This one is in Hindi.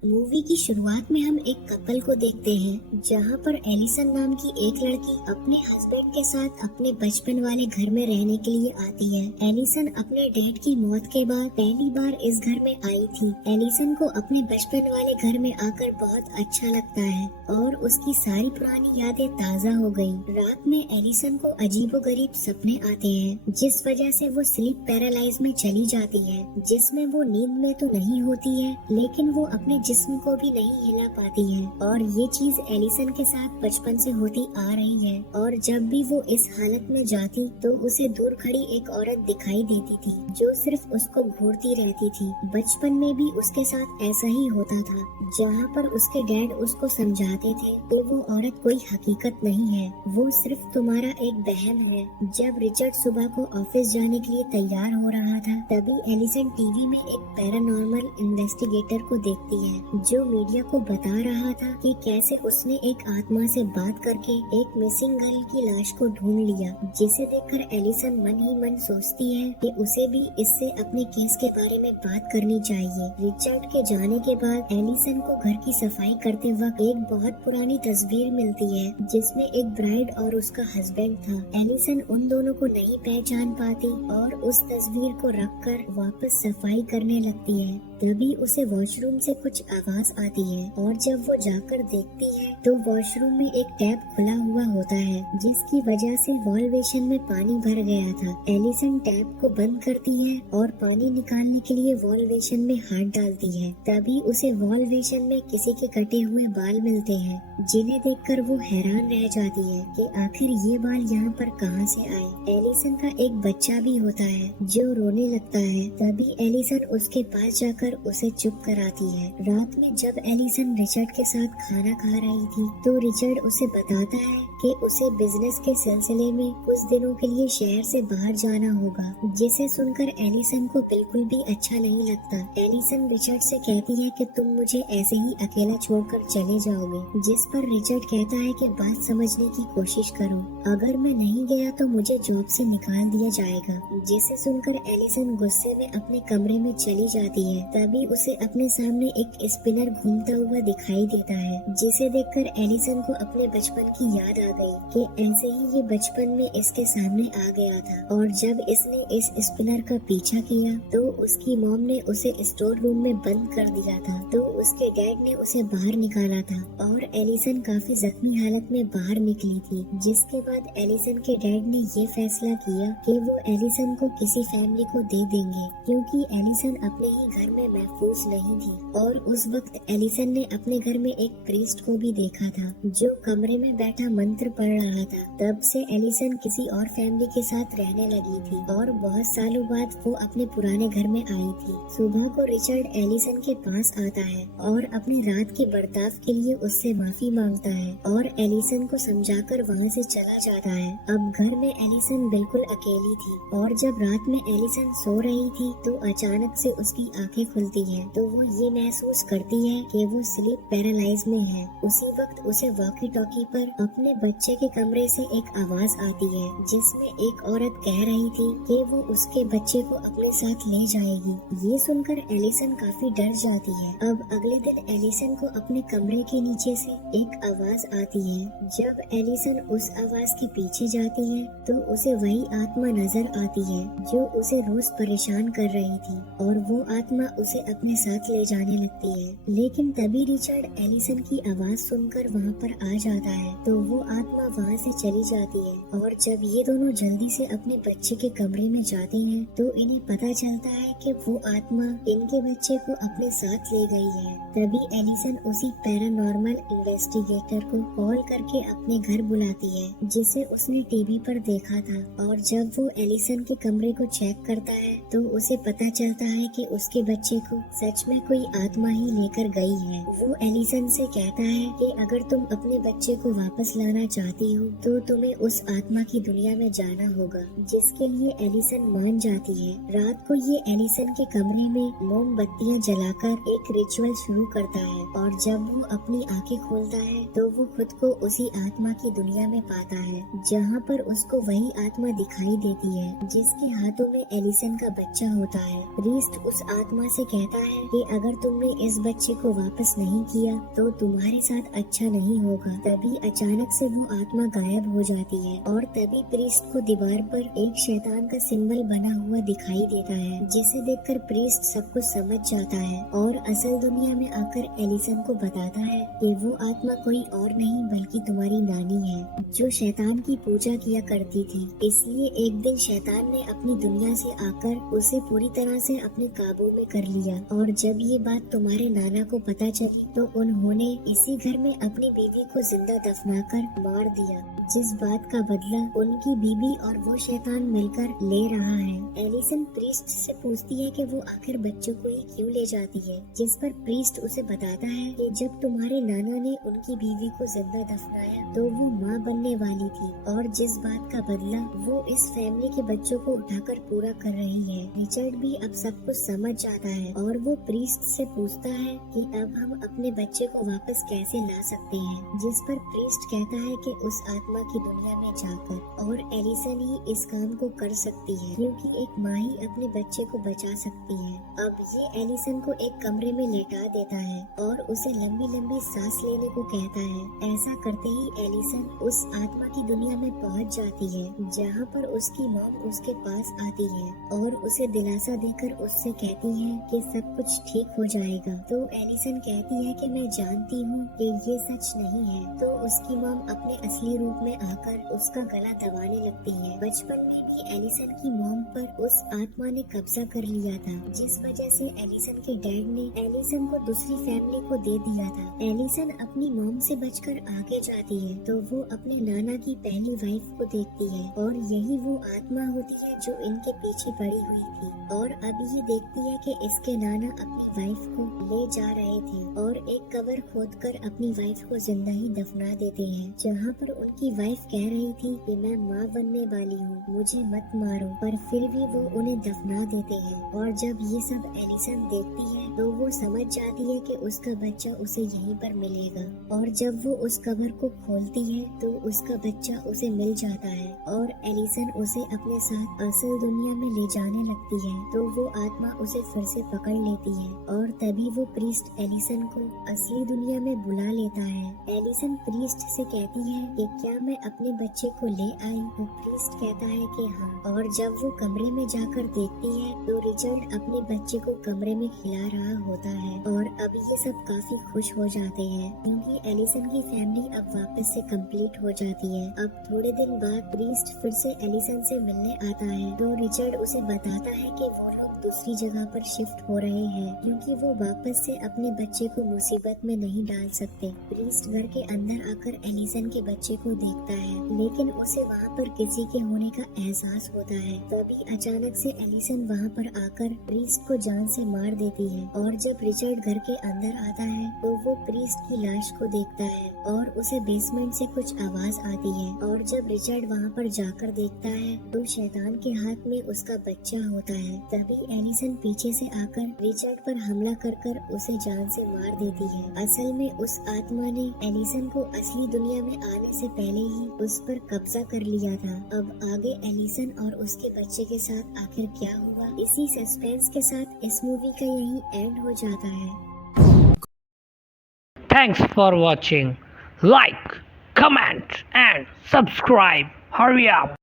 मूवी की शुरुआत में हम एक कपल को देखते हैं जहां पर एलिसन नाम की एक लड़की अपने हस्बैंड के साथ अपने बचपन वाले घर में रहने के लिए आती है। एलिसन अपने डैड की मौत के बाद पहली बार इस घर में आई थी। एलिसन को अपने बचपन वाले घर में आकर बहुत अच्छा लगता है और उसकी सारी पुरानी यादें ताज़ा हो गयी। रात में एलिसन को अजीबोगरीब सपने आते हैं जिस वजह से वो स्लीप पैरालाइज में चली जाती है, जिसमें वो नींद में तो नहीं होती है लेकिन वो अपने जिस्म को भी नहीं हिला पाती है। और ये चीज एलिसन के साथ बचपन से होती आ रही है और जब भी वो इस हालत में जाती तो उसे दूर खड़ी एक औरत दिखाई देती थी जो सिर्फ उसको घूरती रहती थी। बचपन में भी उसके साथ ऐसा ही होता था। जहाँ पर उसके डैड उसको समझाते थे तो वो औरत कोई हकीकत नहीं है, वो सिर्फ तुम्हारा एक बहन है। जब रिचर्ड सुबह को ऑफिस जाने के लिए तैयार हो रहा था तभी एलिसन टीवी में एक पैरानॉर्मल इन्वेस्टिगेटर को देखती है जो मीडिया को बता रहा था कि कैसे उसने एक आत्मा से बात करके एक मिसिंग गर्ल की लाश को ढूंढ लिया, जिसे देखकर एलिसन मन ही मन सोचती है कि उसे भी इससे अपने केस के बारे में बात करनी चाहिए। रिचर्ड के जाने के बाद एलिसन को घर की सफाई करते वक्त एक बहुत पुरानी तस्वीर मिलती है जिसमें एक ब्राइड और उसका हस्बैंड था। एलिसन उन दोनों को नहीं पहचान पाती और उस तस्वीर को रखकर वापस सफाई करने लगती है। तभी उसे वॉशरूम से कुछ आवाज आती है और जब वो जाकर देखती है तो वॉशरूम में एक टैप खुला हुआ होता है जिसकी वजह से वॉल बेसिन में पानी भर गया था। एलिसन टैप को बंद करती है और पानी निकालने के लिए वॉल बेसिन में हाथ डालती है। तभी उसे वॉल बेसिन में किसी के कटे हुए बाल मिलते हैं जिन्हें देखकर वो हैरान रह जाती है कि आखिर ये बाल यहाँ पर कहाँ से आए। एलिसन का एक बच्चा भी होता है जो रोने लगता है। तभी एलिसन उसके पास जाकर उसे चुप कराती है। रात में जब एलिसन रिचर्ड के साथ खाना खा रही थी तो रिचर्ड उसे बताता है कि उसे बिजनेस के सिलसिले में कुछ दिनों के लिए शहर से बाहर जाना होगा, जिसे सुनकर एलिसन को बिल्कुल भी अच्छा नहीं लगता। एलिसन रिचर्ड से कहती है कि तुम मुझे ऐसे ही अकेला छोड़कर चले जाओगे, जिस पर रिचर्ड कहता है कि बात समझने की कोशिश करो, अगर मैं नहीं गया तो मुझे जॉब से निकाल दिया जाएगा। जिसे सुनकर एलिसन गुस्से में अपने कमरे में चली जाती है। तभी उसे अपने सामने एक स्पिनर घूमता हुआ दिखाई देता है, जिसे देखकर एलिसन को अपने बचपन की याद आ गई कि ऐसे ही ये बचपन में इसके सामने आ गया था और जब इसने इस स्पिनर का पीछा किया तो उसकी मॉम ने उसे स्टोर रूम में बंद कर दिया था, तो उसके डैड ने उसे बाहर निकाला था और एलिसन काफी जख्मी हालत में बाहर निकली थी। जिसके बाद एलिसन के डैड ने ये फैसला किया कि वो एलिसन को किसी फैमिली को दे देंगे क्योंकि एलिसन अपने ही घर में महफूज नहीं थी। और उस वक्त एलिसन ने अपने घर में एक प्रीस्ट को भी देखा था जो कमरे में बैठा मंत्र पढ़ रहा था। तब से एलिसन किसी और फैमिली के साथ रहने लगी थी और बहुत सालों बाद वो अपने पुराने घर में आई थी। सुबह को रिचर्ड एलिसन के पास आता है और अपने रात के बर्ताव के लिए उससे माफी मांगता है और एलिसन को समझाकर वहाँ से चला जाता है। अब घर में एलिसन बिल्कुल अकेली थी और जब रात में एलिसन सो रही थी तो अचानक से उसकी आंखें खुलती है तो वो ये महसूस करती है कि वो स्लीप पैरालाइज में है। उसी वक्त उसे वॉकी टॉकी पर अपने बच्चे के कमरे से एक आवाज आती है जिसमें एक औरत कह रही थी कि वो उसके बच्चे को अपने साथ ले जाएगी। ये सुनकर एलिसन काफी डर जाती है। अब अगले दिन एलिसन को अपने कमरे के नीचे से एक आवाज आती है। जब एलिसन उस आवाज के पीछे जाती है तो उसे वही आत्मा नजर आती है जो उसे रोज परेशान कर रही थी और वो आत्मा उसे अपने साथ ले जाने लगती है। लेकिन तभी रिचर्ड एलिसन की आवाज सुनकर वहाँ पर आ जाता है तो वो आत्मा वहाँ से चली जाती है और जब ये दोनों जल्दी से अपने बच्चे के कमरे में जाते हैं तो इन्हें पता चलता है कि वो आत्मा इनके बच्चे को अपने साथ ले गई है। तभी एलिसन उसी पैरानॉर्मल इन्वेस्टिगेटर को कॉल करके अपने घर बुलाती है जिसे उसने टीवी पर देखा था और जब वो एलिसन के कमरे को चेक करता है तो उसे पता चलता है कि उसके बच्चे को सच में कोई आत्मा ही लेकर गई है। वो एलिसन से कहता है कि अगर तुम अपने बच्चे को वापस लाना चाहती हो तो तुम्हें उस आत्मा की दुनिया में जाना होगा, जिसके लिए एलिसन मान जाती है। रात को ये एलिसन के कमरे में मोमबत्तियां जलाकर एक रिचुअल शुरू करता है और जब वो अपनी आंखें खोलता है तो वो खुद को उसी आत्मा की दुनिया में पाता है जहाँ पर उसको वही आत्मा दिखाई देती है जिसके हाथों में एलिसन का बच्चा होता है। प्रीस्ट उस आत्मा से कहता है कि अगर तुमने इस बच्चे को वापस नहीं किया तो तुम्हारे साथ अच्छा नहीं होगा। तभी अचानक से वो आत्मा गायब हो जाती है और तभी प्रीस्ट को दीवार पर एक शैतान का सिंबल बना हुआ दिखाई देता है, जिसे देखकर प्रीस्ट सब कुछ समझ जाता है और असल दुनिया में आकर एलिसन को बताता है कि वो आत्मा कोई और नहीं बल्कि तुम्हारी नानी है, जो शैतान की पूजा किया करती थी। इसलिए एक दिन शैतान ने अपनी दुनिया से आकर उसे पूरी तरह से अपने काबू में कर लिया और जब ये बात तुम्हारे नाना को पता चली तो उन्होंने इसी घर में अपनी बीवी को जिंदा दफनाकर मार दिया, जिस बात का बदला उनकी बीवी और वो शैतान मिलकर ले रहा है। एलिसन प्रीस्ट से पूछती है कि वो आखिर बच्चों को ही क्यों ले जाती है, जिस पर प्रीस्ट उसे बताता है कि जब तुम्हारे नाना ने उनकी बीवी को जिंदा दफनाया तो वो माँ बनने वाली थी और जिस बात का बदला वो इस फैमिली के बच्चों को उठाकर पूरा कर रही है। रिचर्ड भी अब सब कुछ समझ जाता है और वो प्रीस्ट से पूछता है कि अब हम अपने बच्चे को वापस कैसे ला सकते हैं, जिस पर प्रीस्ट कहता है कि उस आत्मा की दुनिया में जाकर, और एलिसन ही इस काम को कर सकती है क्योंकि एक माँ ही अपने बच्चे को बचा सकती है। अब ये एलिसन को एक कमरे में लेटा देता है और उसे लंबी लंबी सांस लेने को कहता है। ऐसा करते ही एलिसन उस आत्मा की दुनिया में पहुंच जाती है, जहां पर उसकी मॉम उसके पास आती है और उसे दिलासा देकर उससे कहती है कि सब कुछ ठीक हो जाएगा। तो एलिसन कहती है कि मैं जानती हूँ कि ये सच नहीं है। तो उसकी मॉम अपने असली रूप में आकर उसका गला दबाने लगती है। बचपन में भी एलिसन की मॉम पर उस आत्मा ने कब्जा कर लिया था, जिस वजह से एलिसन के डैड ने एलिसन को दूसरी फैमिली को दे दिया था। एलिसन अपनी मॉम से बचकर आगे जाती है तो वो अपने नाना की पहली वाइफ को देखती है और यही वो आत्मा होती है जो इनके पीछे पड़ी हुई थी। और अब ये देखती है कि इसके नाना अपनी वाइफ को ले जा रहे थे और एक कबर खोदकर अपनी वाइफ को जिंदा ही दफना देते हैं, जहाँ पर उनकी वाइफ कह रही थी कि मैं माँ बनने वाली हूँ, मुझे मत मारो, पर फिर भी वो उन्हें दफना देते हैं। और जब ये सब एलिसन देखती है तो वो समझ जाती है कि उसका बच्चा उसे यहीं पर मिलेगा और जब वो उस कबर को खोलती है तो उसका बच्चा उसे मिल जाता है और एलिसन उसे अपने साथ असल दुनिया में ले जाने लगती है। तो वो आत्मा उसे फिर से पकड़ लेती है और तभी वो प्रीस्ट एलिसन को असली दुनिया में बुला लेता है। एलिसन प्रीस्ट से कहती है कि क्या मैं अपने बच्चे को ले आई, तो प्रीस्ट कहता है कि हाँ। और जब वो कमरे में जाकर देखती है तो रिचर्ड अपने बच्चे को कमरे में खिला रहा होता है और अब ये सब काफी खुश हो जाते हैं क्योंकि एलिसन की फैमिली अब वापस से कंप्लीट हो जाती है। अब थोड़े दिन बाद प्रीस्ट फिर से एलिसन से मिलने आता है तो रिचर्ड उसे बताता है कि वो लोग दूसरी जगह पर शिफ्ट हो रहे हैं क्योंकि वो वापस से अपने बच्चे को मुसीबत में नहीं डाल सकते। प्रीस्ट घर के अंदर आकर एलिसन के बच्चे को देखता है लेकिन उसे वहाँ पर किसी के होने का एहसास होता है। तभी अचानक से एलिसन वहाँ पर आकर प्रीस्ट को जान से मार देती है और जब रिचर्ड घर के अंदर आता है तो वो प्रीस्ट की लाश को देखता है और उसे बेसमेंट से कुछ आवाज आती है और जब रिचर्ड वहाँ पर जाकर देखता है तो शैतान के हाथ में उसका बच्चा होता है। तभी एलिसन पीछे से आकर रिचर्ड पर हमला कर उसे जान से मार देती है। असल में उस आत्मा ने एलिसन को असली दुनिया में आने से पहले ही उस पर कब्जा कर लिया था। अब आगे एलिसन और उसके बच्चे के साथ आखिर क्या हुआ, इसी सस्पेंस के साथ इस मूवी का यही एंड हो जाता है। Thanks for watching. Like, comment and subscribe. Hurry up.